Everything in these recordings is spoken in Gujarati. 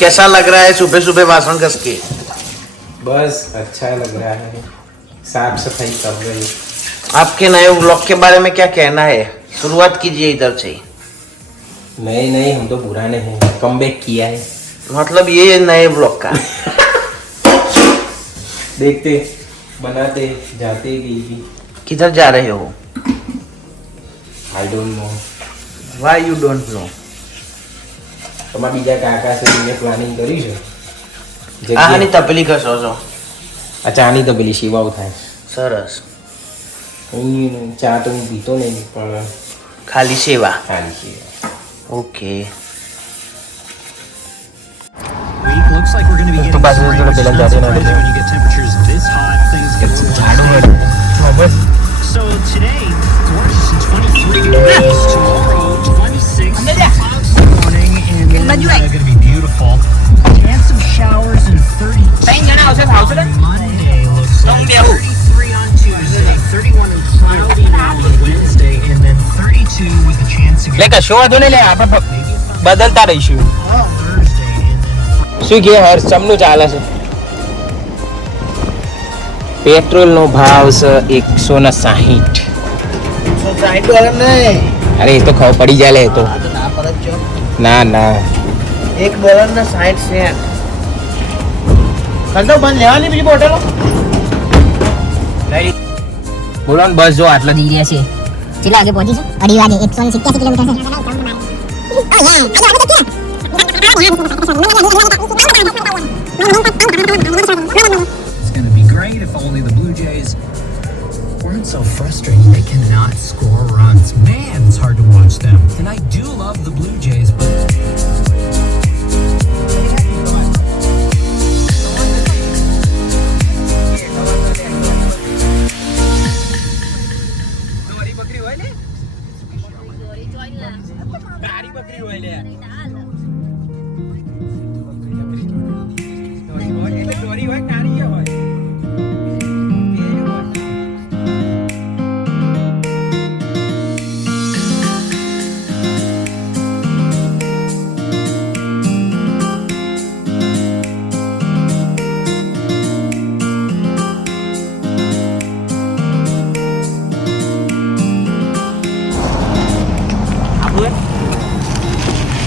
कैसा लग रहा है सुबह सुबह भाषण कस के? बस अच्छा लग रहा है, साफ सफाई कर रही। आपके नए व्लॉग के बारे में क्या कहना है? शुरुआत कीजिए इधर से। नहीं हम तो बुरा नहीं, कमबैक किया है। मतलब ये नए व्लॉग का देखते बनाते जाते भी। किधर जा रहे हो? I don't know. Why you don't know? તમારા બીજા કાકા છે એને પ્લાનિંગ કરી છે આની તપેલી કશો છો? અચ્છા આની તો પેલી સેવાઓ થાય સરસ. અહીં ચા તો હું પીતો નહીં પણ ખાલી સેવા. ખાલી સેવા. Okay. Looks like we're going to be getting some rain, which is not surprising when you get temperatures this hot. Things get a little hot. So today, gorgeous and 23 degrees. Tomorrow, 26. Clouds in the morning, and then going to be beautiful. Chance of showers and 32. Monday looks like 33 on Tuesday, 31 and cloudy on Wednesday, and then 32 with a chance of એટલે કશો વાંધો નહીં, આપણે બદલતા રહીશું. Thursday, and then શું કે હર્ષ ચમનું ચાલે છે? પેટ્રોલનો ભાવ છે 160. અરે એ તો ખબર પડી જાય લે તો. ના $1.60. કંદો બંધ લેવાની બીજી બોટલો. બોલો ને બસ જો આટલા દી રહ્યા છે. કેટલા વાગે પહોંચી છે? 2:30 વાગે. 187 કિલોમીટર છે. it's going to be great if only the Blue Jays weren't so frustrated they cannot score runs. Man, it's hard to watch them. And I do love the Blue Jays, but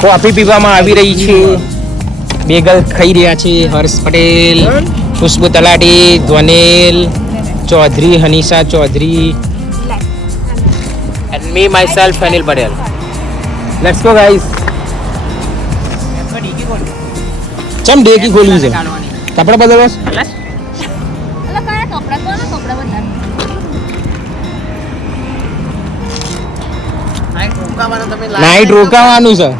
coffee પીવામાં આવી રહી છે. બેગલ ખાઈ રહ્યા છે હર્ષ Patel, Khushbu Talati, Dhvanel Chaudhari, Hanisha Chaudhari and me myself Anil Patel. Let's go guys. ચમ ડેકી ખોલ્યું છે? કપડા બદલવા? નાઈટ રોકાવાનું છે.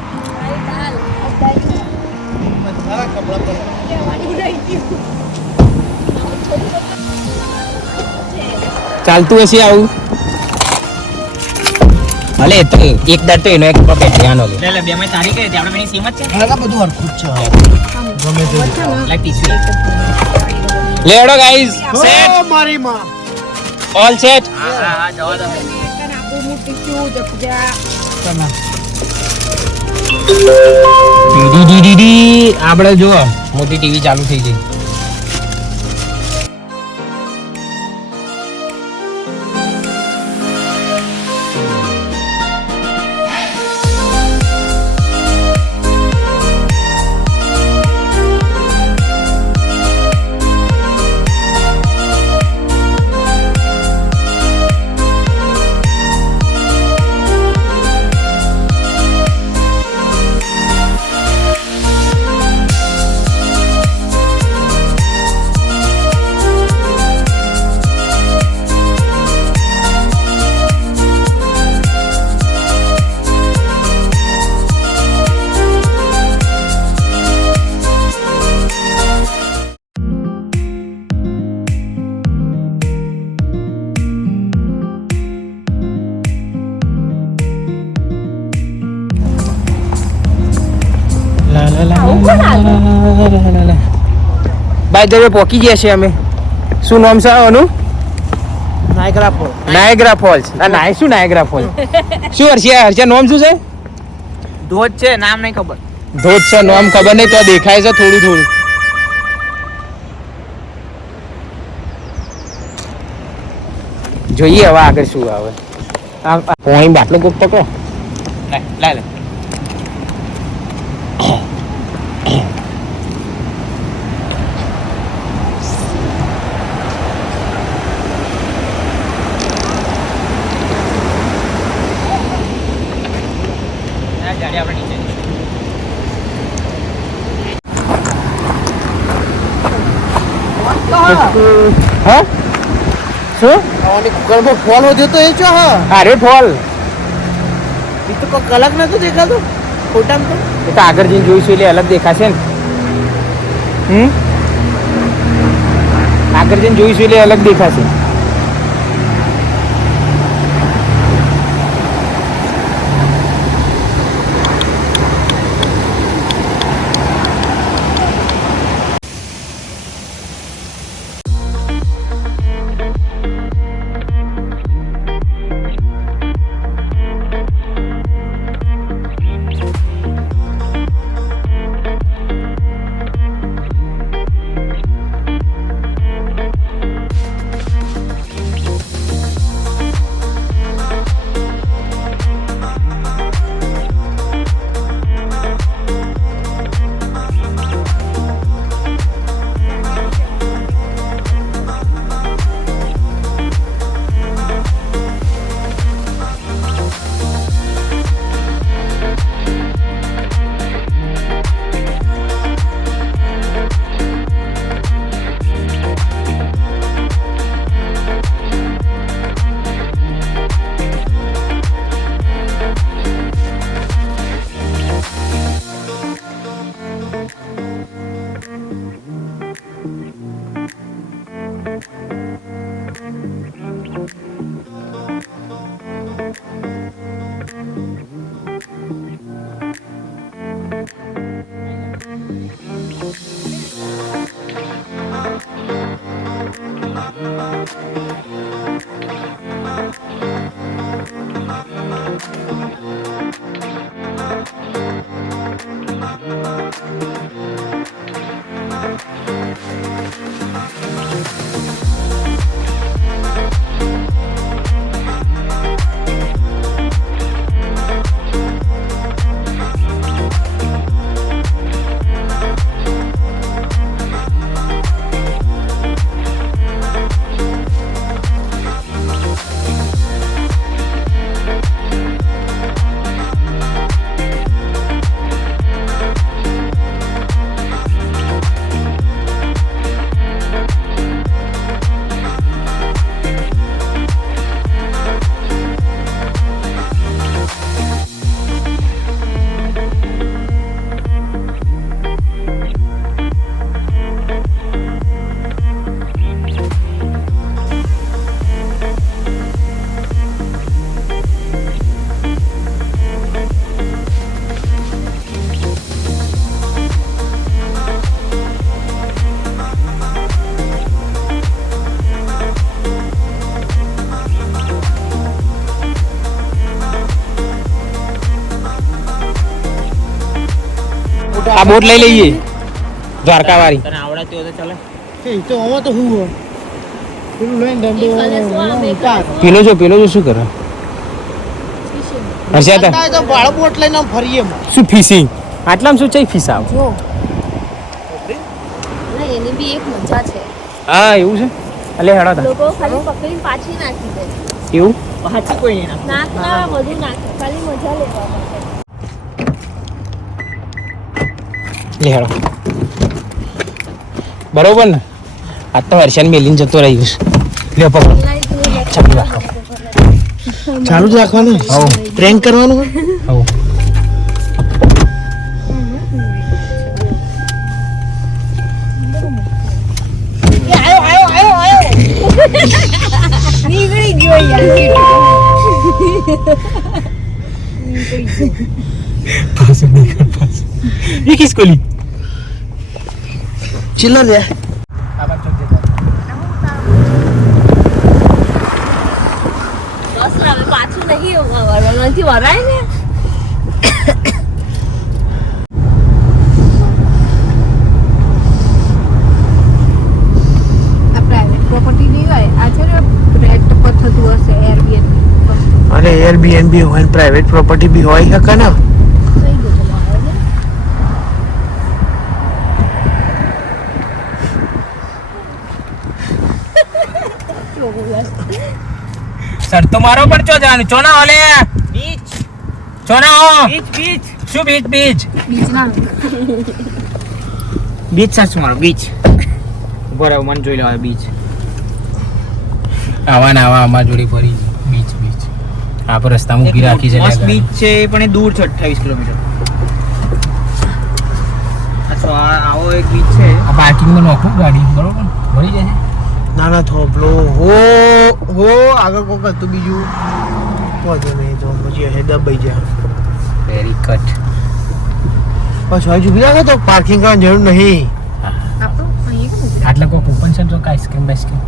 ચાલતું હશે આવું? ભલે તો એક દર તો એનો એક પકેટ ધ્યાન લે. લે બે માં તારીખ છે આપણે બેની સીમ જ છે. હા બધું હરખું જ છે. ગમે તે લાઈક ટીસુ. લેડો ગાઈસ સેટ. ઓ મારી માં ઓલ સેટ. હા જવા દો. આપણે જો મોટી ટીવી ચાલુ થઈ ગઈ. બાય ધ વે પહોંચી ગયા છે અમે. શું નામ છે આનું? Niagara false. Niagara false. ના શું નાયગ્રા ફોલ્સ? શું હર્ષિયા નામ શું છે? ધોધ છે, નામ નહીં ખબર. ધોધ છે નામ ખબર નહીં તો દેખાય છે થોડું થોડું. જોઈએ હવે આગળ શું આવે. પોણી બાટલો કોક પકડો. લાય હા શું ગૂગલમાં ફોન વધ્યો તો એ ચો હા અરે ફોલ એ તો કોઈ કલાક નતું દેખાતું ફોટામાં એ તો આગળ જઈને જોઈશું એટલે અલગ દેખાશે ને. આગળ જઈને જોઈશું એટલે અલગ દેખાશે. આ બોટ લઈ લઈએ દ્વારકા વાળી. તને આવડતી હોય તો ચાલે તો આમાં તો હું પેલું લઈને પેલો જો શું કરે હર્ષાતા તો બાળો બોટ લઈને આમ ફરીએ શું ફિશિંગ આટલામાં શું ચઈ ફિશ આવ. એની બી એક મજા છે. હા એવું છે એટલે હેડા લોકો ખાલી પકડીને પાછી નાખી દે એવું હાચી કોઈ નહીં નાખના બધું નાખે ખાલી મજા લેવા માટે. લે હેડો બરોબર ને. આ તો હર્ષાને મેલીને જતો રહ્યું છે. લે પકડો ચાલુ રાખો. ચાલુ જ રાખવાનું પ્રેન્ક કરવાનું હવ નીકળી ગયો યાર. ये किसको ली ચિલ્લા લે બસ હવે પાછું નહીં આવવાનું નથી વરાય ને. એરબીએનબી હોય ને પ્રાઇવેટ પ્રોપર્ટી બી હોય શકે ને. સર તો મારો પર ચો જવાનું ચો ના ઓલે બીચ ચો ના હો બીચ શું બીચ સર શું મારો બીચ બરાબર મન જોઈ લેવા બીચ આવા ને આવા અમાર જોડી ફરી બીચ આ પર રસ્તા મૂકી રાખી છે મસ્ત બીચ છે પણ એ દૂર છે 28 કિલોમીટર. આવો એક બીચ છે આ પાર્કિંગમાં નોખું ગાડી બરોબર ભરી જાય નાના થોપલો હો આગળ કોક હતું બીજું વાંધો નહીં તો પછી હે દબાઈ જાય. વેરી કટ પછી હજુ બીજા તો પાર્કિંગ કરવાની જરૂર નહીં. આટલા કોઈ ઓપન છે તો કાઈ સ્કેમ બેસ્કેમ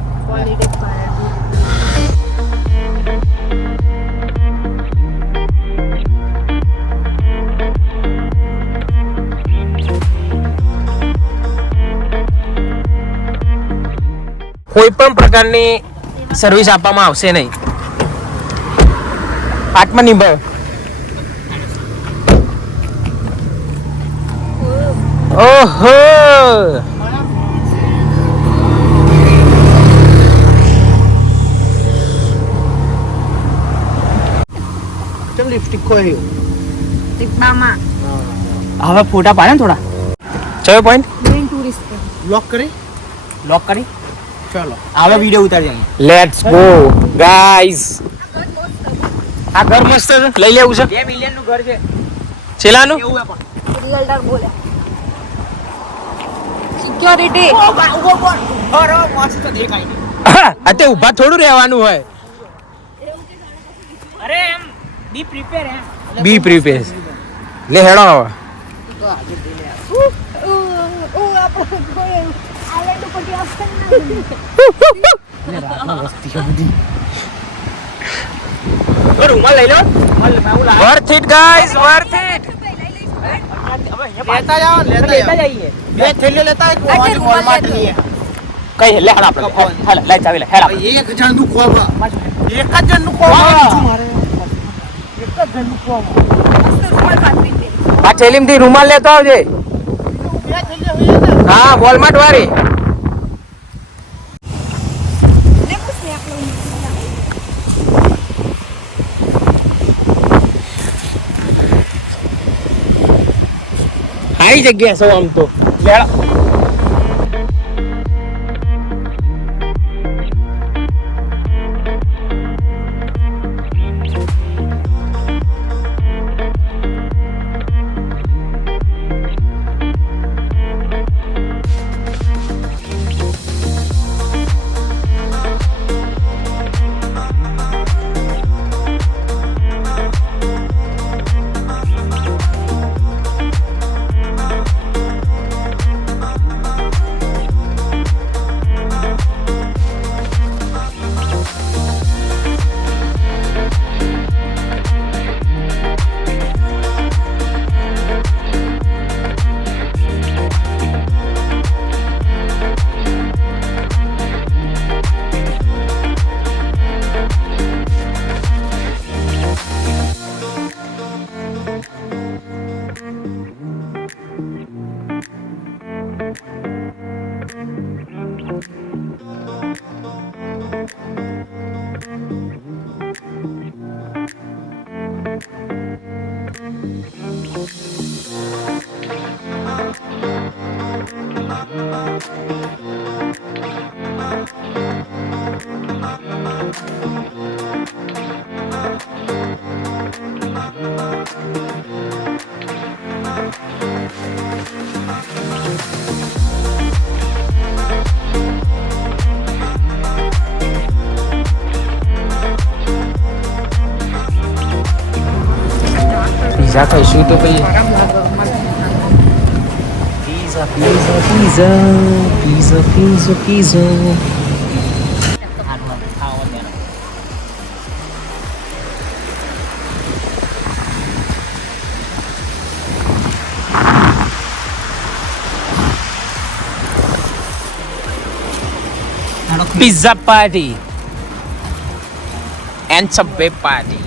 કોઈ પણ પ્રકારની સર્વિસ આપવામાં આવશે નહીં. આત્મનિર્ભર ઓહો ચમ લિપસ્ટિક કોઈ હવે ફોટા પાડે ને થોડા ચયો પોઈન્ટ લોક કરી લોક કરી ચાલો હવે વિડિયો ઉતારી દઈએ. Let's go guys. આ ઘર મસ્ત છે લઈ લેવું છે 2 મિલિયન નું ઘર છે છેલાનું સિક્યોરિટી અતે ઊભા થોડું રહેવાનું હોય. અરે એમ બી પ્રિપેર લે હેડો હવે રૂમાલ લઈ લો worth it guys worth it લેતા જઈએ બે થેલીઓ લેતા આવ વોલમાર્ટ ની કઈ લે હેડ આપણે હાલ લઈ ચાવી લે હેડ આપણે એક જણ નું ખોવા એક જ જણ નું ખોવા મારે એક જ જણ નું ખોવા આ થેલીમાંથી રૂમાલ લેતો આવજે. બે થેલીઓ હોય ને હા વોલમાર્ટ વાળી સારી જગ્યા છે આમ તો લેડા પીઝા ખાઈશું તો પછી pizza pizza party and subway party.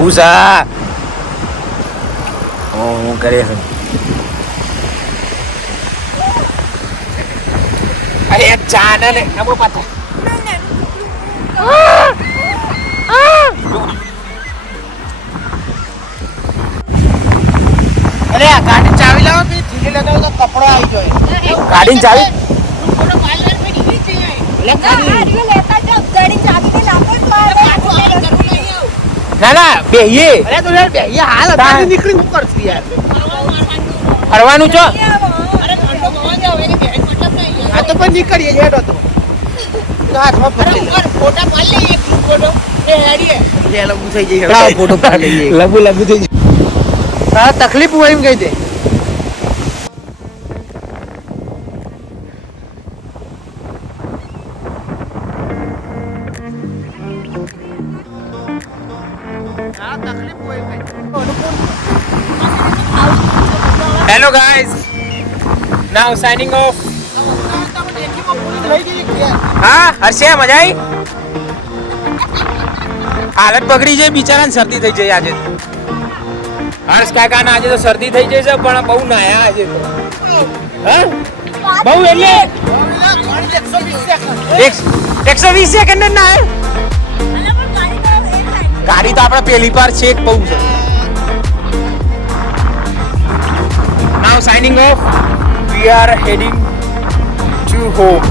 Usha હું કરે છે અરે ચા ને અમો પાતા અરે આ ગાડી ચાવી લાવો કે થીલી લગાવો તો કપડો આવી જાય ગાડીની ચાવી ના ના બેહીએ અરે તો યાર બે યાર હાલ અત્યારે નીકળી હું કરશું યાર ફરવાનું છો આ તો પણ નીકળીએ હેડ હતો તો હાથમાં પકડી લે ફોટા પાડી લઈએ એક ફોટો એ હેડીએ લે લબુ થઈ જાય ફોટો પાડી લઈએ લબુ થઈ તારા તકલીફ હોય એમ કહી દે hello guys now signing of હા હર્ષે મજા આવી હાલત બગડી જાય બિચારાને શરદી થઈ જાય આજે હર્ષ કાકા ના આજે તો શરદી થઈ જાય છે પણ બહુ નાયા આજે તો હા બહુ એટલે 120 સેકન્ડ જ ના ગાડી તો આપણે પેલી પાર છે બહુ છે now signing off we are heading to home